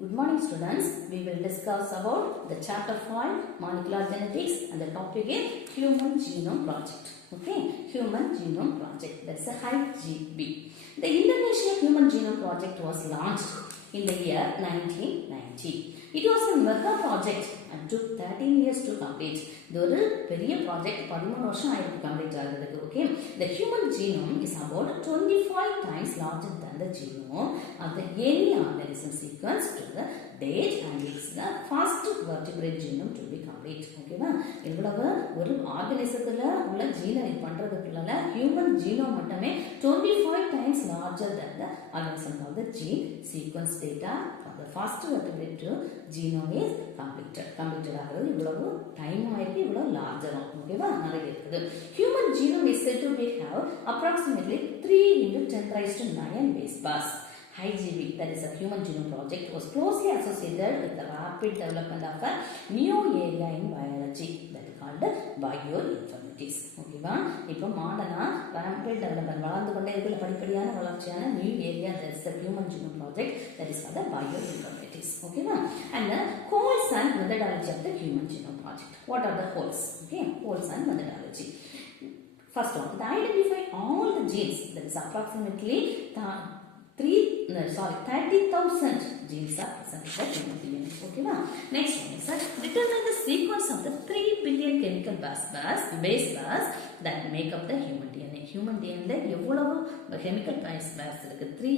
Good morning students. We will discuss about the chapter 5 molecular genetics and the topic is human genome project. Okay, human genome project, that's a HGB. The International Human Genome Project was launched in the year 1990. It was a mega project and took 13 years to complete. The பெரிய project 13 வருஷம் ஆயிருக்கு complete ஆகிறதுக்கு. Okay, the human genome is about 25 times larger than the genome of any organism sequence to the date, and it's the first vertebrate genome to be complete. ஓகேவா, இவ்வளவு ஒரு ஆர்கனிசத்துல உள்ள ஜீனை பண்றதுக்குள்ள human genome மட்டுமே 25 times larger than the organism of the gene sequence data for the first vertebrate genome is completed ஆகிறது. இவ்வளவு டைம் ஆயிருக்கு, இவ்வளவு லார்ஜரா. ஓகேவா, நிறைய இருக்குது. Human genome is said to be have approximately 3 into 10 raised to 9 base pairs. HGB, that is a human genome project, was closely associated with the rapid development of a new area in biology that is called bioinformatics. ஓகேவா, இப்போ மாடனா rapid development வளர்ந்து கொண்டே இருக்கிற படிப்படியான வளர்ச்சியான new area, that is the human genome project, that is called the bioinformatics. ஓகேவா, and the goals and methodology of the human genome project. What are the goals? Okay, goals and methodology. First one, to identify all the genes, that is approximately 30,000 genes are present in the human DNA. Okay, next one is determine the sequence of the 3 billion chemical base pairs that make up the human DNA. Human DNA எவ்வளவு chemical base pairs இருக்கு? 3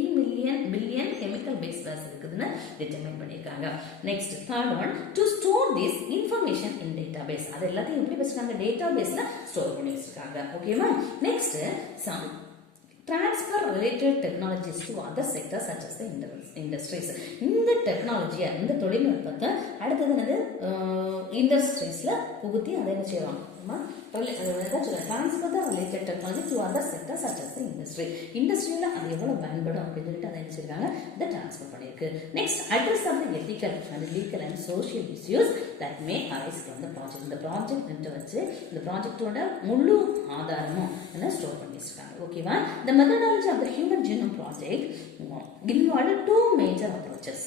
billion chemical base pairs இருக்குதுன்னு determine பண்ணிருக்காங்க. Next, third one, to store this information in database. அது எல்லாத்தையும் எப்படி வச்சிருக்காங்க? டேட்டாபேஸ்ல ஸ்டோர் பண்ணி வச்சிருக்காங்க. ஓகேவா, next some transfer related technologies to other sectors such as the industries. இந்த டெக்னாலஜியை, இந்த தொழில்நுட்பத்தை அடுத்தது என்னது, இண்டஸ்ட்ரீஸ்ல புகுத்தி அதை என்ன செய்வாங்க? transfer the related technology to other sectors such as the industry. இண்டஸ்ட்ரியில அது எவ்வளவு பயன்படும் அப்படின்னு சொல்லிட்டு அதை நினைச்சிருக்காங்க, இதை டிரான்ஸ்ஃபர் பண்ணிருக்கு. Next, address of the ethical and legal and social issues that may arise from the project. இந்த ப்ராஜெக்ட் வச்சு இந்த ப்ராஜெக்டோட முழு ஆதாரமும் என்ன ஸ்டோர் பண்ணி வச்சிருக்காங்க. ஓகேவா, the methodology of the human genome project involved two major approaches.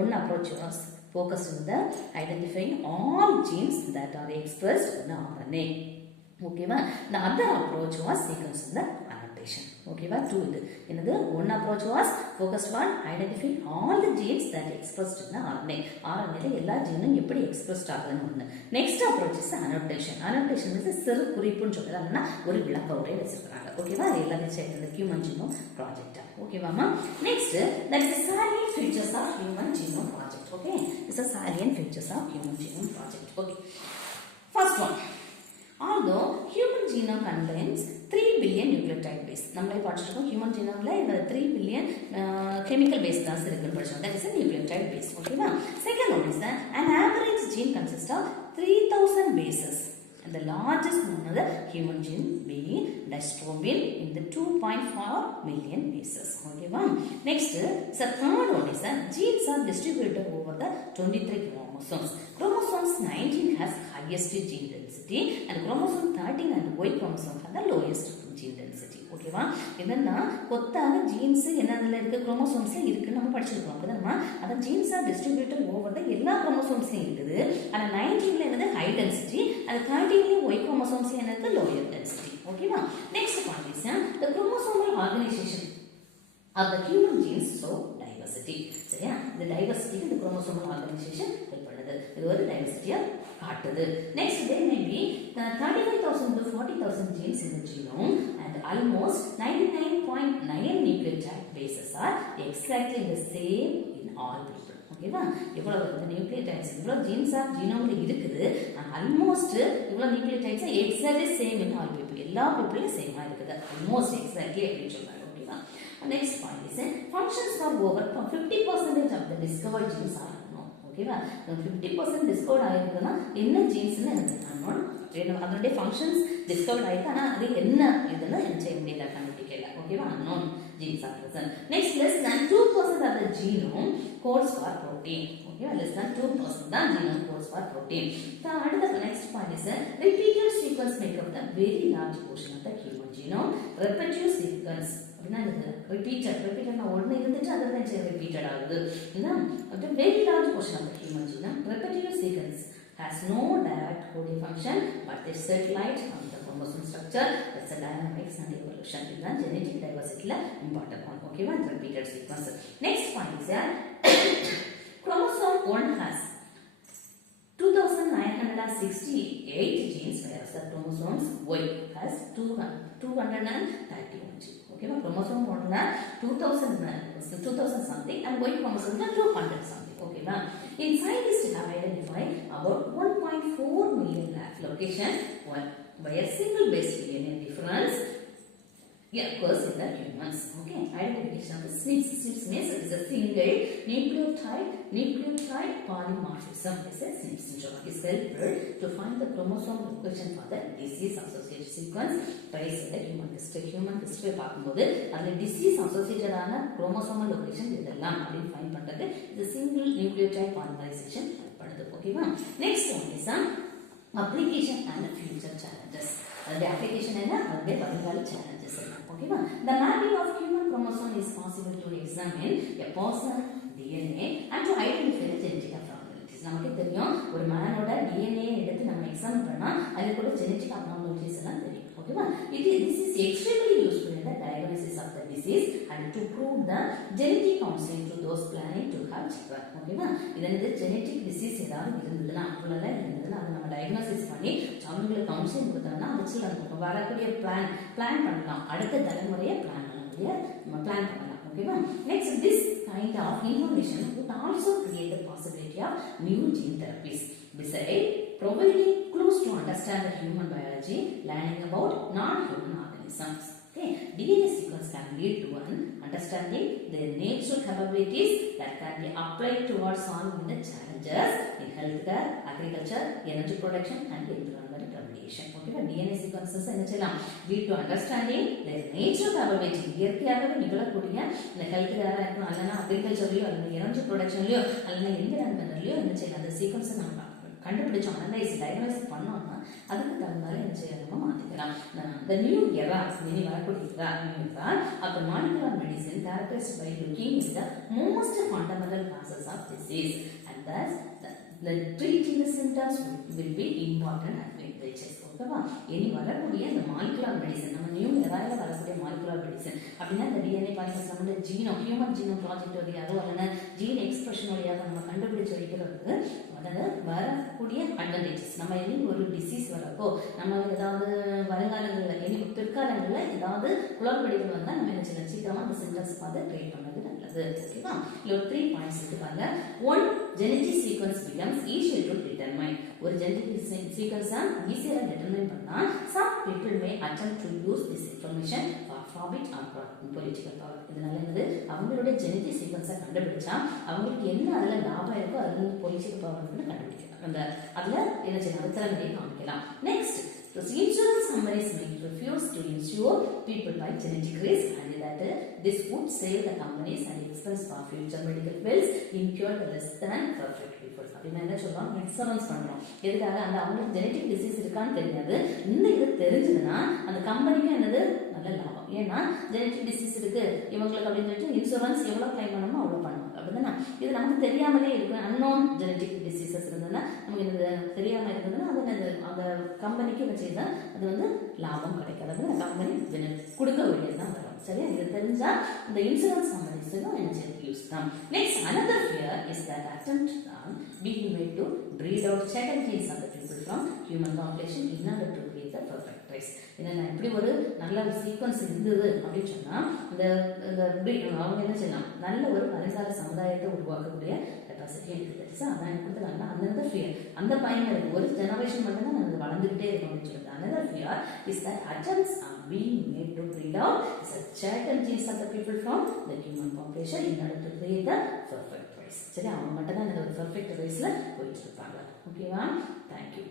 One approach was focused on the identifying all genes that are expressed in RNA. Okay, the other approach was sequence in the annotation. Okay, two இது என்னது, one approach was focused on identifying all the genes that expressed in the RNA. RNA எல்லா ஜீனும் எப்படி எக்ஸ்பிரஸ்ட் ஆகுதுன்னு ஒன்று. Next approach is annotation. annotation is சிறு குறிப்புன்னு சொல்றாங்கன்னா ஒரு விளக்க உரை வச்சிருக்காங்க. ஓகேவா, எல்லாத்தையும் சேர்த்து இந்த ஹியூமன் ஜீனோம் ப்ராஜெக்ட். ஓகேவாமா, next that is the salient features of human genome project. Okay, this is salient features of human genome project. Okay, first one, although human genome contains 3 billion nucleotide base, நம்மளே படிச்சிருக்கோம் human genomeல இந்த 3 billion chemical base தான் இருக்குன்னு படிச்சோம். that is a nucleotide base. ஓகேவா, second one is that an average gene consists of 3000 bases and the largest known as the human gene being dystrophin in the 2.4 million bases. ஓகேவா, next the third one is that genes are distributed over the 23 chromosomes. Chromosomes 19 has highest gene density and chromosome 13 and Y chromosome has the lowest gene density. ஓகேவா, என்னன்னா கொத்தாக ஜீன்ஸ் என்னதுல இருக்கு, குரோமோசோம்ஸ்ல இருக்குன்னு நம்ம படிச்சிருக்கோம். அப்படின்னா அந்த genes are distributed over the எல்லா குரோமோசோம்ஸ்லயும் இருக்குது. ஆனா 19ல என்னது ஹை டென்சிட்டி, அது 13ல Y குரோமோசோம்ஸ்ல என்னது லோயர் டென்சிட்டி. ஓகேவா, next point is the chromosomal organization of the human genes show diversity. சரியா, இந்த டைவர்சிட்டி இந்த chromosomal organization ஹெல்ப் பண்ணுது. இது ஒரு டைவர்சிட்டியா காட்டுது. நெக்ஸ்ட், there may be 35,000 to 40,000 genes in the genome and almost 99.9 nucleotide bases are exactly the same in all people. ஓகேவா, இவ்வளவு இந்த நியூக்ளியோடைட்ஸ் இவ்வளவு ஜீன்ஸ் ஆஃப் ஜீனோம்ல இருக்குது. ஆல்மோஸ்ட் இவ்வளவு nucleotides exactly same in all people, எல்லா பீப்புளும் சேமா இருக்குது. ஆல்மோஸ்ட் எக்ஸாக்ட்லி அப்படின்னு சொல்றாங்க. ஓகேவா, next point is functions for over 50% of the discovered genes are unknown. ஓகேவா, 50% டிஸ்கவர் ஆயிருக்குன்னா என்ன ஜீன்ஸ்னு எனக்கு unknown. அதனுடைய ஃபங்க்ஷன்ஸ் டிஸ்கவர் ஆயிருக்கு, ஆனா அது என்ன இதுன்னு என்ன செய்ய முடியல, கண்டுபிடிக்கல. ஓகேவா, unknown genes are present. Next, less than 2% of the genome codes for protein. Okay, less than 2% தான் genome codes for protein. அடுத்த next point is repeated sequence make up the very large portion of the human genome. அப்படின்னா ரிப்பீட்டட்னா ஒன்று இருந்துட்டு அதை தான் repeated ஆகுது. Very large portion of the human genome repetitive sequence has no direct coding function but they satellite on the chromosome structure. That's a dynamics and evolution. This is genetic diversity la important one. Okay, one repeated sequence. Next point is that chromosome 1 has 2968 genes, whereas the chromosomes Y has 231 genes. Okay, chromosome 1 na 2000 something and Y chromosome na 200 something. Okay, in scientists have identified about 1.4 million location by a single base DNA difference occurs in the humans. Okay, identification of the SNPs. SNPs means it is a single nucleotide polymorphism. Is a SNP syndrome. It is helpful to find the chromosome location for the disease associated sequence trace in the human history. Human history பார்க்கும்போது அந்த disease associated ஆன chromosomal location இதெல்லாம் அப்படி find பண்றது இது single nucleotide polymerization பண்ணுது. ஓகேவா? Next one is application and future challenges. The application என்ன அதே வருங்கால challenges எல்லாம். ஓகேவா? The mapping of human chromosome is possible to examine a person's DNA and to identify the genetic abnormalities. நமக்கு தெரியும் ஒரு மேனோட DNA எடுத்து நம்ம எக்ஸாமின் பண்ணா அது கூட genetic abnormalities எல்லாம் தெரியும். ஓகேவா? This is extremely useful in the diagnosis of the disease and to prove the genetic counseling to those planning to have children. ஓகேவா? இதனது genetic disease ஏதாவது இருந்ததுன்னா அப்பளல இருந்ததுன்னா அதை நம்ம டயக்னோசிஸ் பண்ணி அவங்களுக்கு கவுன்சிலிங் கொடுத்தோம்னா அந்த சில்ட்ரனுக்கு வரக்கூடிய பிளான் பண்ணலாம். அடுத்த தலைமுறையை பிளான் பண்ணலாம். ஓகேவா? Next, this kind of information would also create the possibility of new gene therapies. Besides providing clues to understand the human biology, learning about non-human organisms. Okay, DNA sequence can lead to one understanding their natural capabilities that can be applied towards solving the challenges in healthcare, agriculture, energy production, and environmental remediation. Okay, DNA sequences என்ன செய்யலாம்? Lead to understanding their natural capability. இயற்கையாகவே நிகழக்கூடிய இந்த ஹெல்த்கேரா இருக்கணும், அல்லனா அக்ரிகல்ச்சர்லயோ அல்லது எனர்ஜி ப்ரொடக்ஷன்லயோ அல்லது என்விரான்மெண்டல்லயோ என்ன செய்யலாம்? அந்த சீக்வன்ஸை நம்ம கண்டுபிடிச்சோம், அனலைஸ் டயக்னோசிஸ் பண்ணோம்னா அதுக்கு தகுந்த மாதிரி என்ன செய்யணும் மாத்திக்கலாம். The new era இனி வரக்கூடிய era of the molecular medicine characterized by looking at the most fundamental causes of disease and thus the treating the symptoms will be important advantages. ஓகேவா? இனி வரக்கூடிய இந்த மாலிகுலர் மெடிசன் நம்ம நியூ எராயில வரக்கூடிய மாலிகுலர் மெடிசன் அப்படின்னா இந்த டிஎன்ஏ பாலிமர்ஸ் நம்ம ஹியூமன் ஜீனோம் ப்ராஜெக்ட் வழியாகவோ அல்லது ஜீன் எக்ஸ்பிரஷன் வழியாக நம்ம கண்டுபிடிச்சு வைக்கிறதுக்கு அதாவது வரக்கூடிய அட்வான்டேஜஸ். நம்ம இனி ஒரு டிசீஸ் வரப்போ நம்ம ஏதாவது வருங்காலங்களில் இனி பிற்காலங்களில் ஏதாவது குளறுபடிகள் வந்தால் நம்ம என்ன செய்யலாம்? சீக்கிரமா அந்த சிம்டம்ஸ் பார்த்து ட்ரீட் பண்ணது நல்லது. ஓகேவா? இல்லை 3 பாயிண்ட்ஸ் இருக்காங்க. 1, genetic sequence becomes easier to determine. ஒரு genetic sequence ஈஸியாக determine பண்ணா some people may attempt to use this information for profit or political power. இதனால என்னது? அவங்களுடைய genetic sequence கண்டுபிடிச்சா அவங்களுக்கு என்ன அதுல லாபம் இருக்கோ அதுல இருந்து பொலிட்டிக்கல் பவர் கண்டுபிடிக்கலாம். அந்த அதுல என்ன செய்யலாம்? திறமையை காமிக்கலாம். Next, the insurance companies may refuse to insure people by genetic risk and that this would save the companies and expense for future medical bills incurred less than perfect people. அப்படின்னா என்ன சொல்றோம்? இன்சூரன்ஸ் பண்றோம். எதுக்காக? அந்த அவங்களுக்கு ஜெனடிக் டிசீஸ் இருக்கான்னு தெரியாது. இந்த இது தெரிஞ்சதுன்னா அந்த கம்பெனிக்கு என்னது? நல்ல லாபம். ஏன்னா ஜெனடிக் டிசீஸ் இருக்கு இவங்களுக்கு அப்படின்னு சொல்லிட்டு இன்சூரன்ஸ் எவ்வளவு கிளைம் பண்ணணுமோ அவ்வளவு பண்ணுவாங்க. அப்படிதானே? இது நமக்கு தெரியாமலே இருக்கு. அன்னோன் ஜெனடிக் டிசீசஸ் இருந்ததுன்னா நமக்கு இது தெரியாம இருந்ததுன்னா அது அந்த கம்பெனிக்கு வச்சுதான் அது வந்து லாபம் கிடைக்காது. அந்த கம்பெனி கொடுக்க வேண்டியதுதான் வரும். சரியா? இது தெரிஞ்சா இந்த இன்சூரன்ஸ் கம்பெனிஸ்க்கும் என்ன யூஸ் தான். Next, another fear is that attempt being made to breed out certain genes of the people from human population in order to create the perfect race. என்னன்னா இப்படி ஒரு நல்ல சீக்வன்ஸ் இருந்தது அப்படின்னு சொன்னா இந்த அவங்க என்ன செய்யலாம்? நல்ல ஒரு வருங்கால சமுதாயத்தை உருவாக்கக்கூடிய கெப்பாசிட்டி இருக்குது. அதான் எனக்கு கொடுத்துருக்காங்க. அந்த ஃபியர் அந்த பையன் இருக்கு. ஒரு ஜெனரேஷன் மட்டும் தான் அது வளர்ந்துகிட்டே இருக்கும் அப்படின்னு சொல்லிட்டு another fear is that attempts are being made to breed out certain genes of the people from the human population in order to create the perfect race. சரி, அவங்க மட்டும் தான் இந்த பெர்ஃபெக்ட் ரேஸ்ல போயிட்டு இருப்பாங்க. ஓகேவா? தேங்க்யூ.